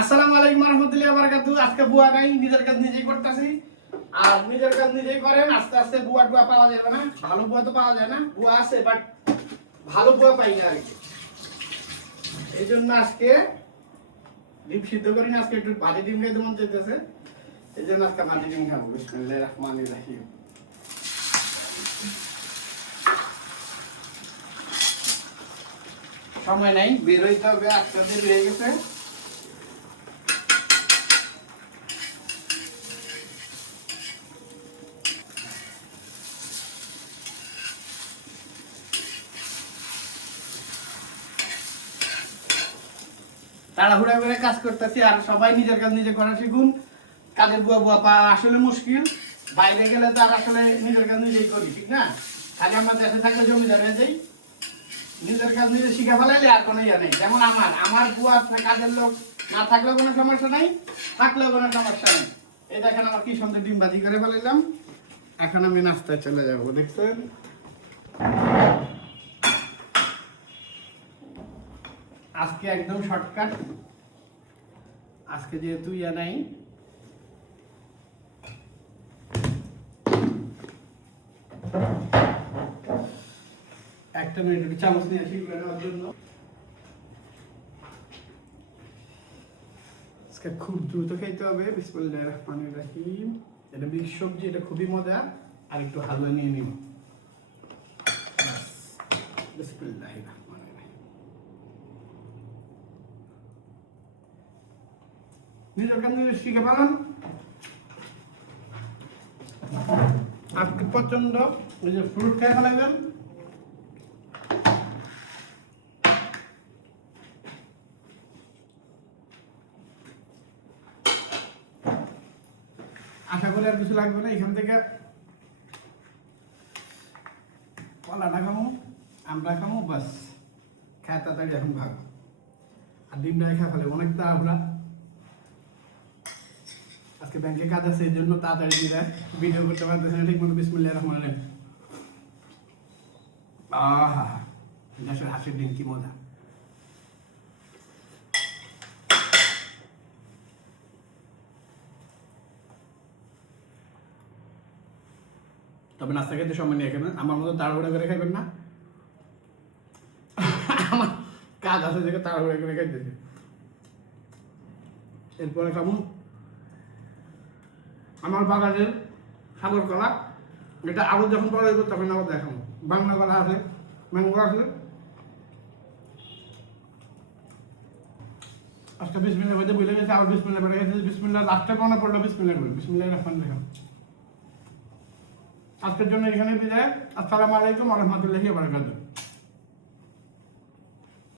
আসসালামু আলাইকুম রহমতুল্লাহি ওয়া বারাকাতুহু। আজকে বুয়া নাই, নিজের কাজ নিজেই করতেছি। আর নিজের কাজ নিজেই করেন, আস্তে আস্তে বুয়া টুয়া পাওয়া যাবে না। ভালো বুয়া তো পাওয়া যায় না, বুয়া আছে বাট ভালো বুয়া পাই না আর কি। এই জন্য আজকে ডিম সিদ্ধ করি না, আজকে একটু ভাজি ডিম খেতে মন চাইতেছে। এই জন্য আজকে ভাজি ডিম খাবো। বিসমিল্লাহির রহমানির রহিম। সময় নাই, বের হইতে হবে, আজকে দেরি হয়ে গেছে। তাড়াহুড়া করে কাজ করতেছি, আর সবাই নিজের কাজ নিজে করা শিখুন। কাজের বুয়া বুয়া পাওয়া আসলে মুশকিল। বাইরে গেলে তো আর আসলে নিজের কাজ নিজেই করি, ঠিক না? খালি আমার দেশে থাকলে জমিদার হয়ে যাই। নিজের কাজ নিজে শিখে ফেলাইলে আর কোনো ইয়ে নেই। যেমন আমার বুয়া কাজের লোক না থাকলেও কোনো সমস্যা নাই, থাকলেও কোনো সমস্যা নেই। এই দেখেন আমার কি সুন্দর ডিম ভাজি করে ফেলাইলাম। এখন আমি নাস্তায় চলে যাবো, দেখছেন? আজকে একদম শর্টকাট। আজকে যেহেতু ইয়া নাই, একটা মিনিট চামচ নিয়ে আসি নেওয়ার জন্য। আজকে খুব দ্রুত খাইতে হবে। বিসমিল্লাহির রহমানির রহিম। এটা মিক্স সবজি, এটা খুবই মজা। আর একটু হালুয়া নিয়ে নিব। বিসমিল্লাহির রহমানির রহিম। নিজের কাজ নিজে শিখে পালান। আজকে পছন্দ ওই যে ফ্রুট খেয়ে ফেলাবেন। আশা করি আর কিছু লাগবে না। এখান থেকে কলাটা খামো, আমরা খামো, বাস খায় তাড়াতাড়ি এখন ভাগ। আর ডিমটাই খা ফেলে অনেক তাড়াহুড়া। আজকে ব্যাংকে কাজ আছে, এই জন্য তাড়াতাড়ি দিয়ে ভিডিও করতে পারতেছে না ঠিক মতো। বিসমিল্লাহির রহমানির রহিম। আহা, দেশের হাসির ডিম কি মজা। তবে নাস্তা খেতে সময় নিয়ে খাবেন, আমার মতো তাড়াহুড়া করে খাবেন না। আমার কাজ আছে দেখে তাড়াহুড়া করে খাইতেছি। এরপরে খাবো আমার বাগানের সাগর কলা। এটা আবার যখন বড় হইব তখন আবার দেখাবো। বাংলা কলা আছে, ম্যাঙ্গো আছে। আজকে বিসমিল্লাহ বলতে ভুলে গেছে, আবার বিসমিল্লাহ পড়ে গেছে। বিসমিল্লাহ লাস্টে মনে পড়লো, বিসমিল্লাহ করি। বিসমিল্লাহির রহমানির রহিম। আজকের জন্য এখানে বিদায়। আসসালামু আলাইকুম ওয়া রাহমাতুল্লাহি ওয়া বারাকাতুহু।